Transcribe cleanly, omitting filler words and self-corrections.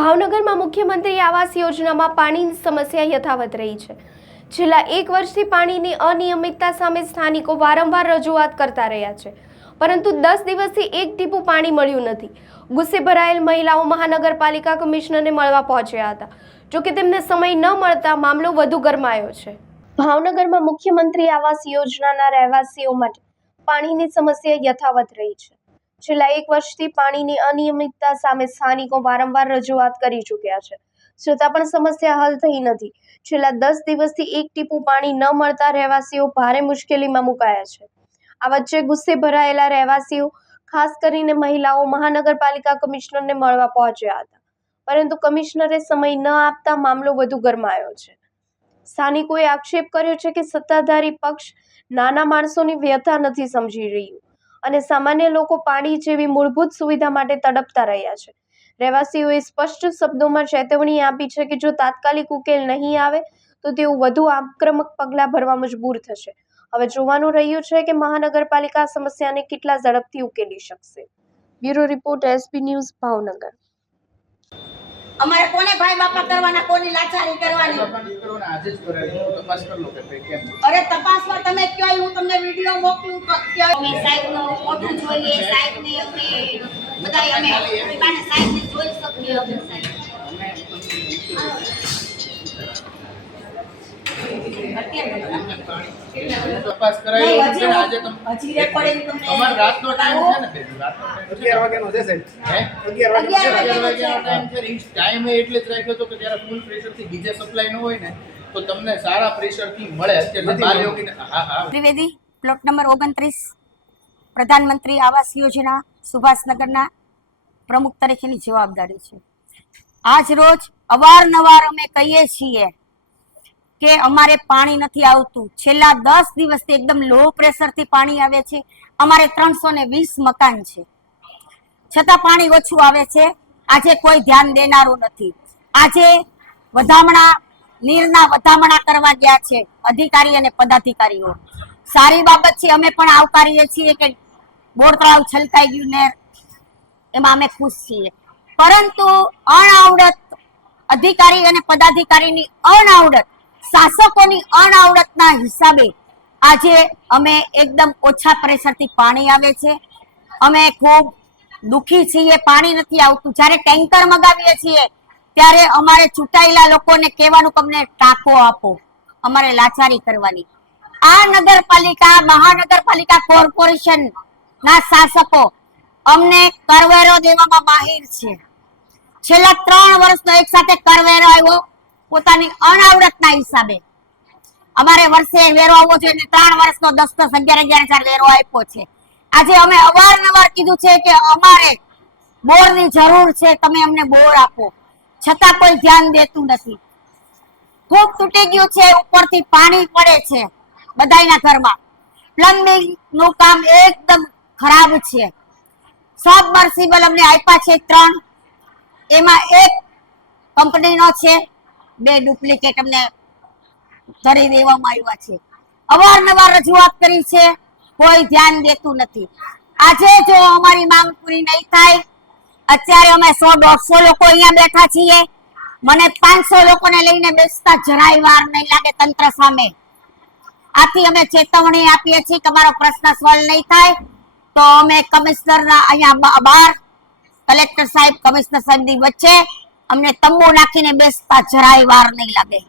ભાવનગરમાં મુખ્યમંત્રી આવાસ યોજનામાં પાણીની સમસ્યા યથાવત રહી છે। છેલ્લા 1 વર્ષથી પાણીની અનિયમિતતા સામે સ્થાનિકો વારંવાર રજૂઆત કરતા રહ્યા છે, પરંતુ 10 દિવસથી એક ટીપું પાણી મળ્યું નથી। ગુસ્સે ભરાયેલ મહિલાઓ મહાનગરપાલિકા કમિશનરને મળવા પહોંચ્યા હતા, જોકે તેમને સમય ન મળતા મામલો વધુ ગરમાયો છે। ભાવનગરમાં મુખ્યમંત્રી આવાસ યોજનાના રહેવાસીઓ માટે પાણીની સમસ્યા યથાવત રહી છે। છેલ્લા 1 વર્ષથી પાણીની અનિયમિતતા સામે સ્થાનિકો વારંવાર રજૂઆત કરી ચૂક્યા છે, છતાં પણ સમસ્યા હલ થઈ નથી। છેલ્લા 10 દિવસથી એક ટીપું પાણી ન મળતા રહેવાસીઓ ભારે મુશ્કેલીમાં મુકાયા છે। આ વચ્ચે ગુસ્સે ભરાયેલા રહેવાસીઓ, ખાસ કરીને મહિલાઓ, મહાનગરપાલિકા કમિશનરને મળવા પહોંચ્યા હતા, પરંતુ કમિશનરે સમય ન આપતા મામલો વધુ ગરમાયો છે। સ્થાનિકોએ આક્ષેપ કર્યો છે કે સત્તાધારી પક્ષ નાના માણસોની વ્યથા નથી સમજી રહ્યું અને સામાન્ય લોકો પાણી જેવી મૂળભૂત સુવિધા માટે તડપતા રહ્યા છે। રહેવાસીઓએ સ્પષ્ટ શબ્દોમાં ચેતવણી આપી છે કે જો તાત્કાલિક ઉકેલ નહીં આવે તો તેઓ વધુ આક્રમક પગલાં ભરવા મજબૂર થશે। હવે જોવાનું રહ્યું છે કે મહાનગરપાલિકા આ સમસ્યાને કેટલા ઝડપથી ઉકેલી શકશે। Bureau report, SB news, Bhavnagar. અમારે કોને ભાઈ બાપા કરવાના, કોની લાચારી કરવાની? આજે જ કરાવી તપાસ કરી લો કે કેમ। અરે તપાસમાં તમે કયો, હું તમને વિડિયો મોકલું કયો? અમે સાહેબનો ફોટો જોઈએ, સાહેબને અમે બધાય અમે પાને સાહેબને જોઈ શકીએ અમે તપાસ કરાવી આજે હજી રેકોર્ડિંગ તમને તમાર રાતનો ટાઈમ છે ને, રાતનો 11 વાગ્યાનો છે સાહેબ। 11 વાગ્યાનો ટાઈમ છે। ટાઈમ એટલે જ રાખ્યો તો કે જ્યારે ફૂલ પ્રેશર થી બીજે સપ્લાય ન હોય ને તો તમને સારા પ્રેશર થી મળે। અત્યારે બાલ યોગી હા ત્રિવેદી, પ્લોટ નંબર 29, પ્રધાનમંત્રી આવાસ યોજના સુભાષનગરના પ્રમુખ તરીકેની જવાબદારી છે। આજ રોજ અવારનવાર અમે કહીએ છીએ કે અમારે પાણી નથી આવતું। છેલ્લા 10 દિવસથી એકદમ લો પ્રેશરથી પાણી આવે છે। અમારે 320 મકાન છે, છતાં પાણી ઓછું આવે છે। આજે કોઈ ધ્યાન દેનારું નથી। આજે નીરના વધામણા કરવા ગયા છે અધિકારી અને પદાધિકારીઓ। સારી બાબત છે, અમે પણ આવકારીએ છીએ કે બોર તળાવ છલકાઈ ગયું ને એમાં અમે ખુશ છીએ, પરંતુ અણાવડત અધિકારી અને પદાધિકારીની અણાવડત, શાસકોની અણાવડતના હિસાબે આજે અમે એકદમ ઓછા પ્રેશરથી પાણી આવે છે। અમે ખૂબ દુઃખી છીએ, પાણી નથી આવતું। જ્યારે ટેન્કર મગાવીએ છીએ ત્યારે અમારે ચૂંટાયેલા લોકોને કહેવાનું કે અમને ટાંકો આપો, અમારે લાચારી કરવાની। આ નગરપાલિકા, મહાનગરપાલિકા કોર્પોરેશન ના શાસકો અમને કરવેરો દેવામાં માહિર છે। છેલ્લા 3 વર્ષનો એક સાથે કરવેરો આવ્યો પોતાની અણાવડતના હિસાબે। અમારે વર્ષે વેરો આવવો જોઈએ, 3 વર્ષનો 10-10, 11-11 વેરો આપ્યો છે। આજે અમે અવારનવાર કીધું છે કે અમારે બોરની જરૂર છે, તમે અમને બોર આપો, છતાં કોઈ ધ્યાન દેતું નથી। ખૂબ તૂટી ગયું છે, ઉપરથી પાણી પડે છે બધાયના ઘરમાં। પ્લમ્બિંગ નું કામ એકદમ ખરાબ છે। સબમર્સિબલ અમને આપ્યા છે 3, એમાં એક કંપનીનો છે, 2 ડુપ્લિકેટ અમને ધરી દેવામાં આવ્યા છે। અવારનવાર રજૂઆત કરી છે, કોઈ ધ્યાન દેતું નથી। આજે જો અમારી માંગ પૂરી નહીં થાય, અત્યારે અમે 100-150 લોકો અહીંયા બેઠા છીએ, મને 500 લોકોને લઈને બેસતા જરાય વાર નહીં લાગે તંત્ર સામે। આથી અમે ચેતવણી આપીએ છીએ કે અમારો પ્રશ્ન સોલ્વ નહીં થાય તો અમે કમિશનરના અહીંયા બહાર, કલેક્ટર સાહેબ, કમિશનર સાહેબની વચ્ચે અમને તંબુ નાખીને બેસતા જરાય વાર નહીં લાગે।